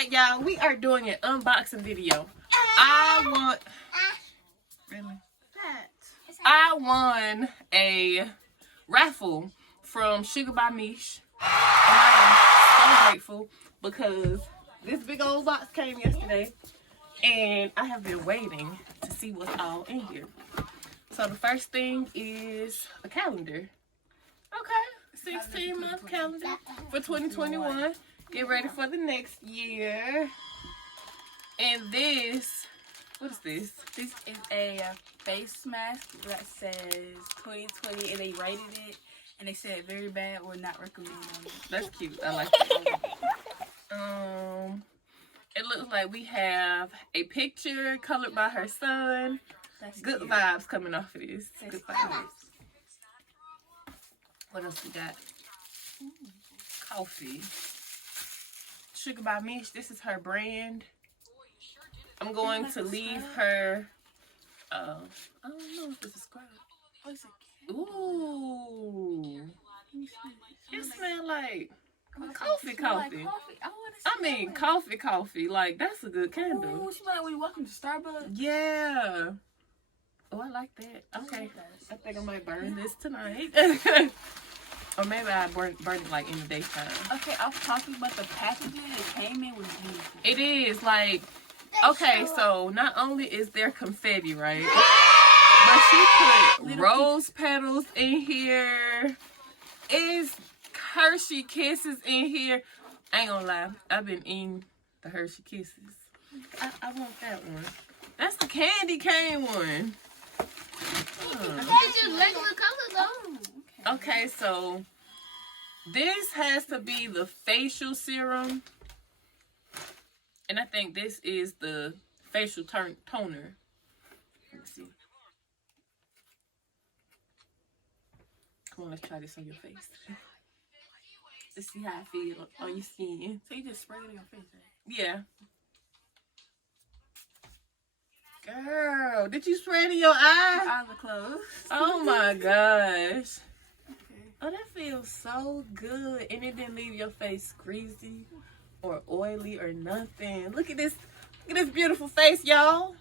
Alright, y'all. We are doing an unboxing video. I won a raffle from Suga by Meish. And I am so grateful because this big old box came yesterday. And I have been waiting to see what's all in here. So the first thing is a calendar. Okay, 16-month calendar for 2021. Get ready for the next year. And this, what is this? This is a face mask that says 2020, and they rated it, and they said very bad or not recommended. That's cute. I like that. It looks like we have a picture colored by her son. That's Good cute. vibes coming off of this. That's Good vibes. What else we got? Coffee. Suga by Meish. This is her brand. I'm going to leave her. I don't know if this is scrub. Oh, it's a Ooh. It smells like coffee. Coffee. Like, that's a good candle. Ooh, smell like when you walk into Starbucks. Yeah. Oh, I like that. Okay. I think I might burn this tonight. Or maybe I burn it like in the daytime. Okay, off topic, but the packaging it came in was beautiful. It is like, okay, so not only is there confetti, right? But she put rose petals in here. Is Hershey Kisses in here. I ain't gonna lie, I've been eating the Hershey Kisses. I want that one. That's the candy cane one. It's just regular color though. Okay, so this has to be the facial serum. And I think this is the facial toner. Let me see. Come on, let's try this on your face. Let's see how it feels on your skin. So you just spray it in your face, right? Yeah. Girl, did you spray it in your eye? Eyes are closed. Oh my gosh. Okay. Oh, that feels so good. And it didn't leave your face greasy or oily or nothing. Look at this. Look at this beautiful face, y'all.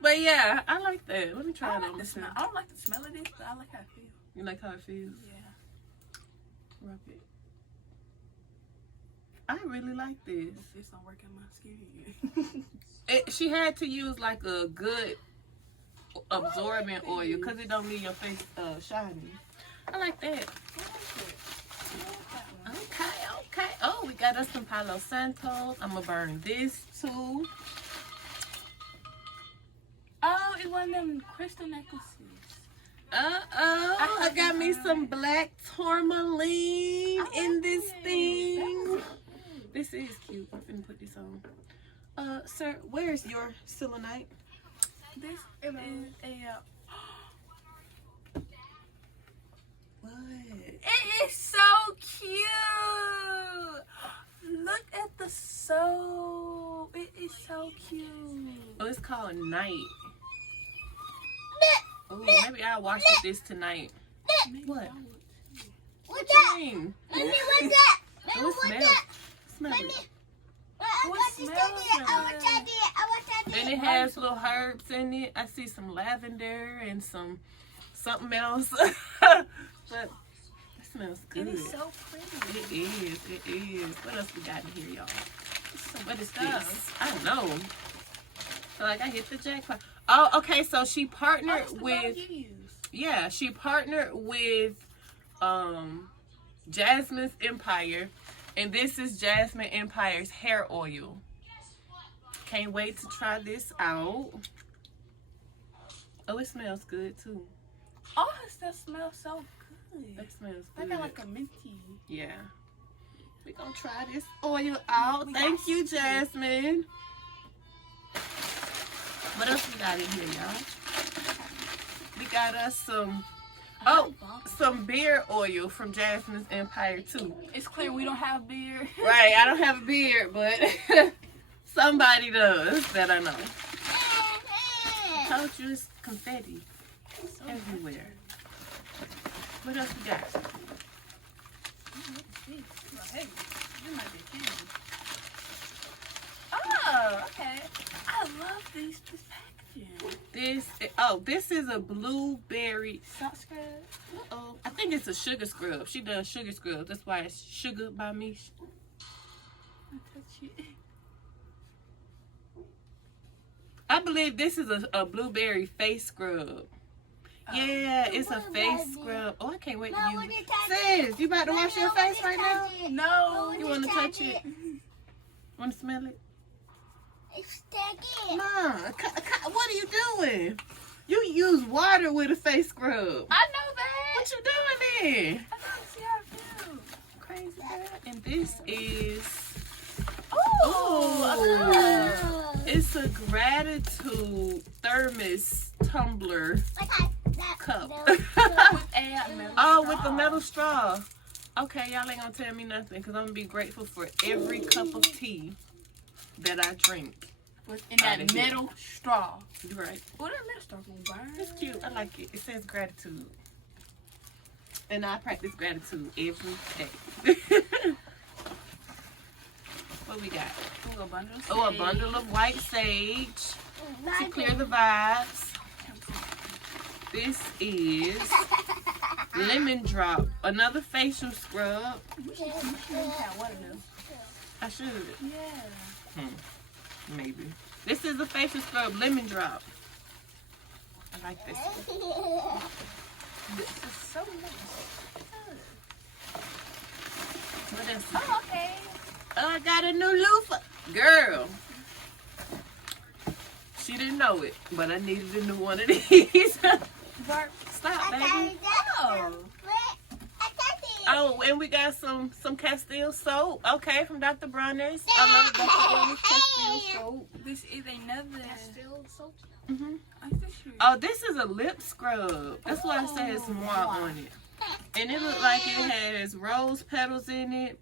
But yeah, I like that. Let me try I it like on the smell. myself. I don't like the smell of this, but I like how it feels. You like how it feels? Yeah. Rub it. I really like this. This don't work in my skin. She had to use like a good absorbent oil because it don't leave your face shiny. I like that. Okay. Oh, we got us some Palo Santos. I'm gonna burn this too. Oh, it's one of them crystal necklaces. I got me some black tourmaline in this thing. This is cute. I'm finna put this on. Sir, where's your selenite? This is a. What? It is so cute. Look at the soap. It is so cute. Oh, it's called Night. Oh, maybe I'll wash with this tonight. What? What's that? Mean? Mommy, what's that? Oh, Mommy, it what's smells. that? Smell Mommy, it. I want this smells thing. I want that. I want that. And it has little herbs in it. I see some lavender and something else. But it smells good. It is so pretty. It is. What else we got in here, y'all? What is stuff. this? I don't know. Feel like I hit the jackpot. Oh, okay. So she partnered with. Yeah, she partnered with Jasmine's Empire, and this is Jasmine Empire's hair oil. Can't wait to try this out. Oh, it smells good too. Oh, it still smells so good. That smells I good. got like a minty. Yeah. We're gonna try this oil out. Thank you, Jasmine. What else we got in here, y'all? We got us some beard oil from Jasmine's Empire too. It's clear we don't have beard. Right, I don't have a beard, but somebody does that I know. I told you it's confetti everywhere. What else we got? Hey, this might be a candy. Oh, okay. I love this packaging. This is a blueberry. Salt scrub. Oh, I think it's a sugar scrub. She does sugar scrub. That's why it's Suga by Meish. I'll touch it. I believe this is a blueberry face scrub. Yeah, it's a face scrub. Oh, I can't wait to use it. Sis, you about to wash your face right now? No. You want to touch it? Want to smell it? It's sticky. Mom, what are you doing? You use water with a face scrub. I know that. What you doing there? I don't see how it feels. Crazy girl. And this is... Oh. It's a gratitude thermos tumbler cup. With the metal straw. Okay, y'all ain't gonna tell me nothing because I'm gonna be grateful for every cup of tea that I drink. In that metal straw. Right. Oh, that metal straw gonna burn. It's cute. I like it. It says gratitude. And I practice gratitude every day. What we got? A bundle of white sage to clear the vibes. This is lemon drop, another facial scrub. I should. Yeah. Maybe. This is a facial scrub, lemon drop. I like this one. This is so nice. What else? Oh, okay. Oh, I got a new loofah. Girl. She didn't know it, but I needed a new one of these. Stop, baby. Oh, and we got some Castile soap. Okay, from Dr. Bronner's. I love Dr. Bronner's Castile soap. This is another Castile soap. Mm-hmm. Sure. Oh, this is a lip scrub. That's why it says more on it. And it looks like it has rose petals in it.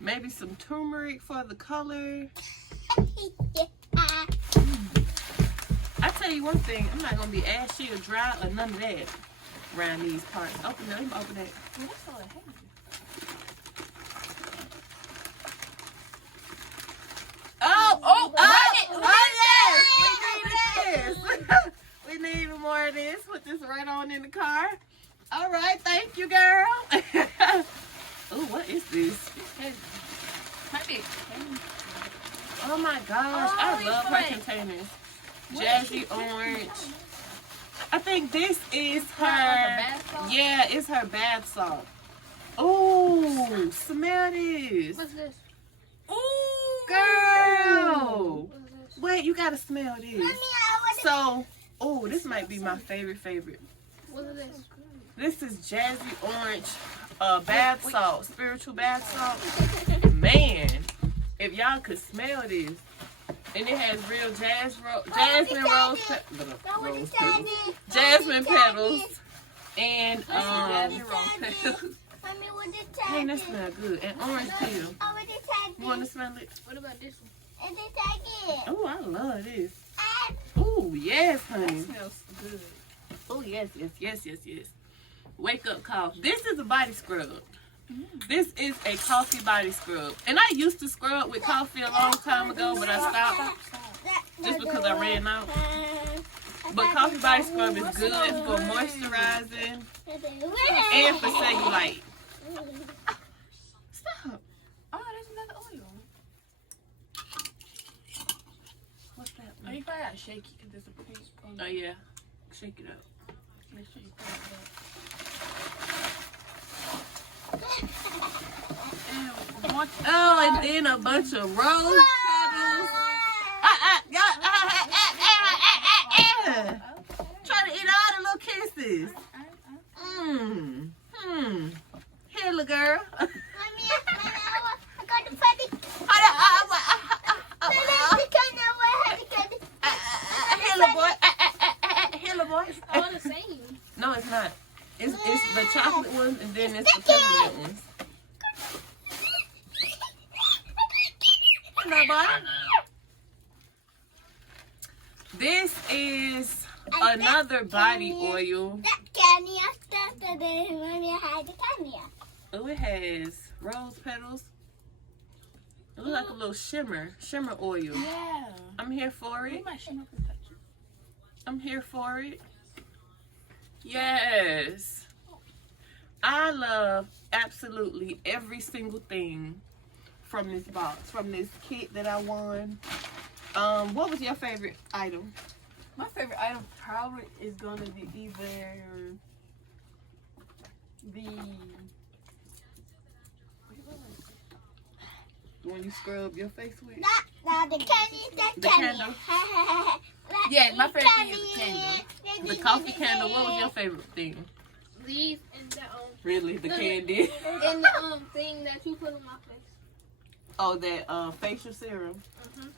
Maybe some turmeric for the color. I tell you one thing, I'm not gonna be ashy or dry or none of that around these parts. Open that. Let me open that. Well, that's all I have. Yes. We need more of this. Put this right on in the car. All right, thank you, girl. Oh, what is this? Oh my gosh, I love her containers. Jazzy orange. I think this is her. Yeah, it's her bath salt. Oh, smell this. What's this? Ooh, girl. Wait, you gotta smell this. So, oh, this might be my favorite. What is this? This is Jazzy orange bath salt, spiritual bath salt. Man, if y'all could smell this. And it has real jasmine petals and rose petals. Hey, that smell good. And orange peel. You want to smell it? What about this one? Oh, I love this. Oh, yes, honey. That smells good. Oh, yes. Wake up call. This is a body scrub. This is a coffee body scrub. And I used to scrub with coffee a long time ago, but I stopped just because I ran out. But coffee body scrub is good for moisturizing and for cellulite. Stop. Oh, there's another oil. What's that Oh, one? you probably gotta shake it because there's a pink on Oh, yeah. Shake it up. Make sure you put it back. Oh, and then a bunch of rose petals. Trying to eat all the little kisses. Here, little girl. Here, little boy. Here, little boy. All the same. No, it's not. It's the chocolate ones and then it's the peppermint ones. Hello, boy. This is another body oil. Oh, it has rose petals. It looks like a little shimmer oil. Yeah. I'm here for it. I'm here for it. Yes. I love absolutely every single thing from this box, from this kit that I won. What was your favorite item? My favorite item probably is gonna be either the When you scrub your face with? Now the candy, The candle. yeah, my favorite thing is the candle. The coffee candle. What was your favorite thing? These and the Really, the candy. and the thing that you put on my face. Oh, that facial serum. Mhm.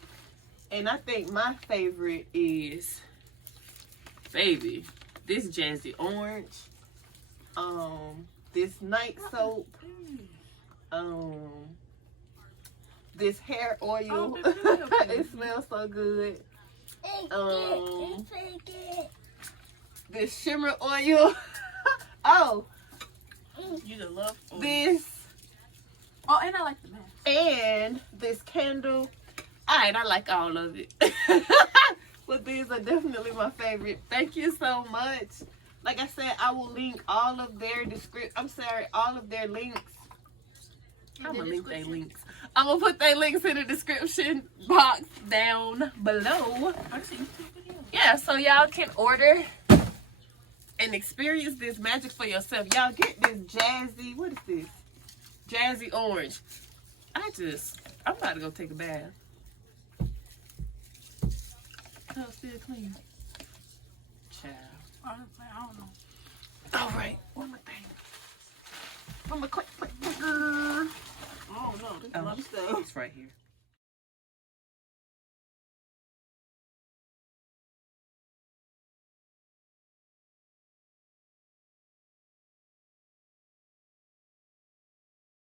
And I think my favorite is, baby, this Jazzy Orange. This night soap. This hair oil. It smells so good. This shimmer oil. Oh, You just love oil. this Oh, and I like the mask. and this candle. Alright, I like all of it. But these are definitely my favorite. Thank you so much. Like I said, I will link all of their all of their links. I'm gonna link their links. I'm gonna put their links in the description box down below. Yeah, so y'all can order and experience this magic for yourself. Y'all get this Jazzy, what is this? Jazzy Orange. I'm about to go take a bath. Oh, still clean. Child. I don't know. All right, one more thing. One more quick. I don't know. There's a lot of stuff. It's right here.